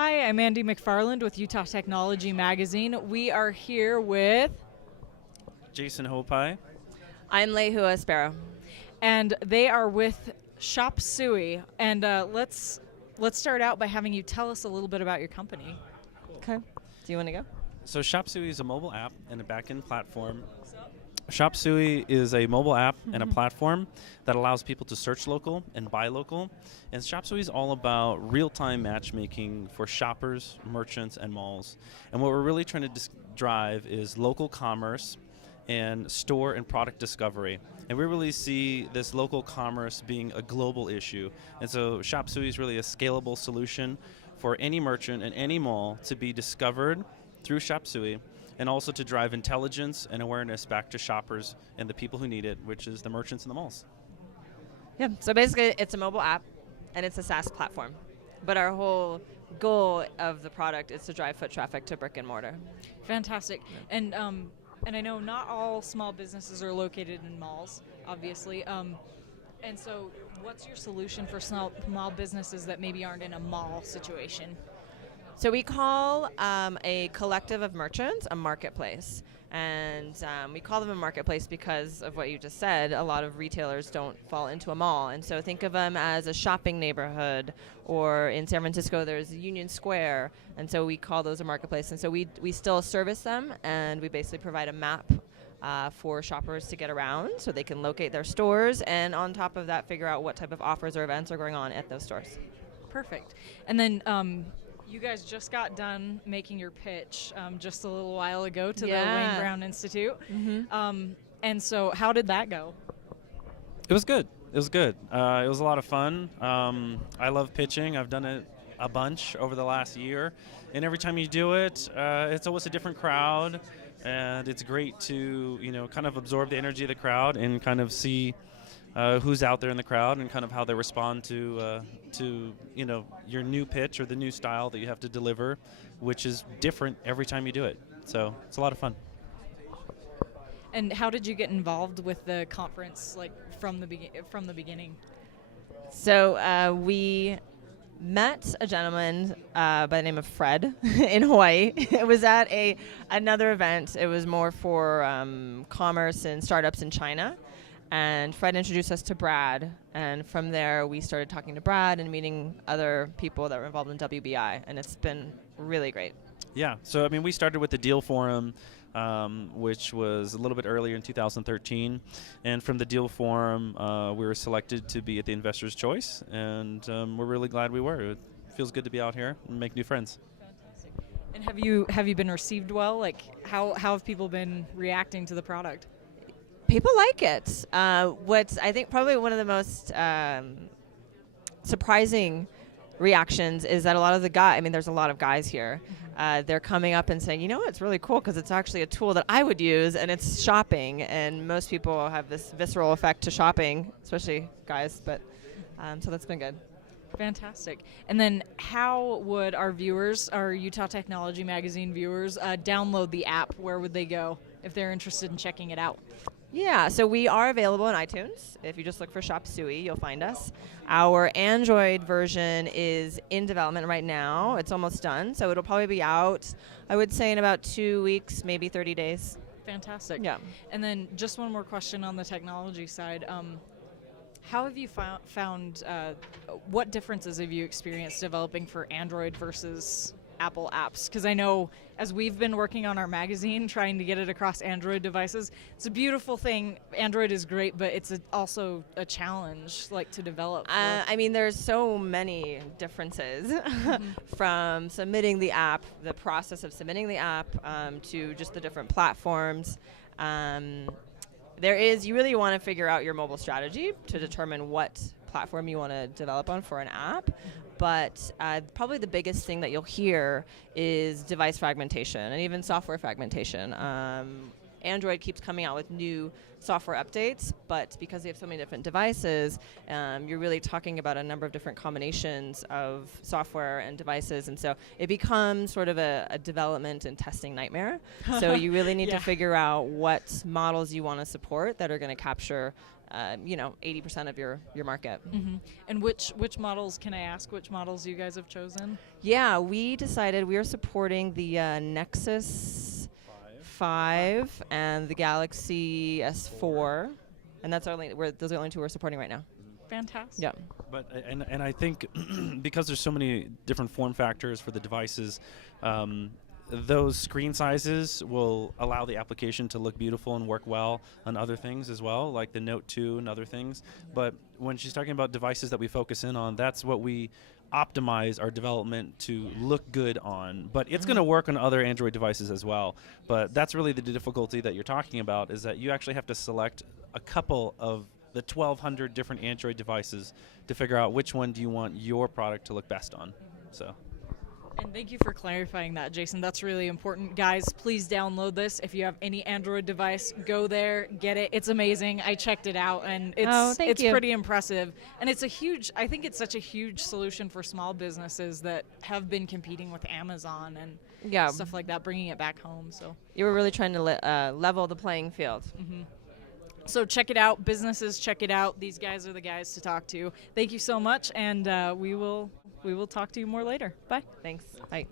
Hi, I'm Andy McFarland with Utah Technology Magazine. We are here with, Jason Hopai. I'm Lehua Sparrow. and they are with ShopSuey. And let's start out by having you tell us a little bit about your company. Okay. Do you want to go? So ShopSuey is a mobile app and a back-end platform. ShopSuey is a mobile app and a platform that allows people to search local and buy local. And ShopSuey is all about real-time matchmaking for shoppers, merchants, and malls. And what we're really trying to drive is local commerce and store and product discovery. And we really see this local commerce being a global issue. And so ShopSuey is really a scalable solution for any merchant and any mall to be discovered through ShopSuey, and also to drive intelligence and awareness back to shoppers and the people who need it, which is the merchants and the malls. Yeah. So basically, it's a mobile app, and it's a SaaS platform. But our whole goal of the product is to drive foot traffic to brick and mortar. Fantastic. And I know not all small businesses are located in malls, obviously. And so what's your solution for small businesses that maybe aren't in a mall situation? So we call a collective of merchants a marketplace. And we call them a marketplace because of what you just said. A lot of retailers don't fall into a mall. And so think of them as a shopping neighborhood, or in San Francisco there's Union Square. And so we call those a marketplace. And so we still service them, and we basically provide a map for shoppers to get around so they can locate their stores, and on top of that figure out what type of offers or events are going on at those stores. Perfect. And then you guys just got done making your pitch just a little while ago to the Wayne Brown Institute. And so how did that go? It was good. It was good. It was a lot of fun. I love pitching. I've done it a bunch over the last year. And every time you do it, it's always a different crowd. And it's great to, kind of absorb the energy of the crowd and kind of see who's out there in the crowd and kind of how they respond to your new pitch or the new style that you have to deliver, which is different every time you do it. So it's a lot of fun. And how did you get involved with the conference, like from the beginning? So we met a gentleman by the name of Fred in Hawaii. It was at another event. It was more for commerce and startups in China. And Fred introduced us to Brad, and from there we started talking to Brad and meeting other people that were involved in WBI, and it's been really great. Yeah, so we started with the Deal Forum, which was a little bit earlier in 2013, and from the Deal Forum we were selected to be at the Investor's Choice, and we're really glad we were. It feels good to be out here and make new friends. Fantastic. And have you been received well? Like how have people been reacting to the product? People like it. What's I think probably one of the most surprising reactions is that a lot of the guys, there's a lot of guys here, they're coming up and saying, it's really cool because it's actually a tool that I would use, and it's shopping. And most people have this visceral effect to shopping, especially guys, but so that's been good. Fantastic. And then how would our viewers, our Utah Technology Magazine viewers, download the app? Where would they go if they're interested in checking it out? Yeah, so we are available on iTunes. If you just look for ShopSuey, you'll find us. Our Android version is in development right now. It's almost done, so it'll probably be out, I would say, in about 2 weeks, maybe 30 days. Fantastic. Yeah. And then just one more question on the technology side. How have you found what differences have you experienced developing for Android versus Apple apps? Because I know as we've been working on our magazine, trying to get it across Android devices, it's a beautiful thing. Android is great, but it's also a challenge, to develop. There's so many differences from submitting the app, the process of submitting the app, to just the different platforms. You really want to figure out your mobile strategy to determine what platform you want to develop on for an app. But probably the biggest thing that you'll hear is device fragmentation and even software fragmentation. Android keeps coming out with new software updates, but because they have so many different devices, you're really talking about a number of different combinations of software and devices, and so it becomes sort of a development and testing nightmare. So you really need to figure out what models you want to support that are going to capture 80% of your market. And which models, can I ask which models you guys have chosen? Yeah, we decided we are supporting the Nexus 5 and the Galaxy S4, and those are the only two we're supporting right now. Fantastic. Yeah. But and I think because there's so many different form factors for the devices, those screen sizes will allow the application to look beautiful and work well on other things as well, like the Note 2 and other things. But when she's talking about devices that we focus in on, that's what we optimize our development to look good on. But it's going to work on other Android devices as well. But that's really the difficulty that you're talking about, is that you actually have to select a couple of the 1,200 different Android devices to figure out which one do you want your product to look best on. So. And thank you for clarifying that, Jason. That's really important. Guys, please download this. If you have any Android device, go there, get it. It's amazing. I checked it out, and it's pretty impressive. And I think it's such a huge solution for small businesses that have been competing with Amazon and stuff like that, bringing it back home. So you were really trying to level the playing field. So check it out. Businesses, check it out. These guys are the guys to talk to. Thank you so much, and we will talk to you more later. Bye. Thanks. Bye.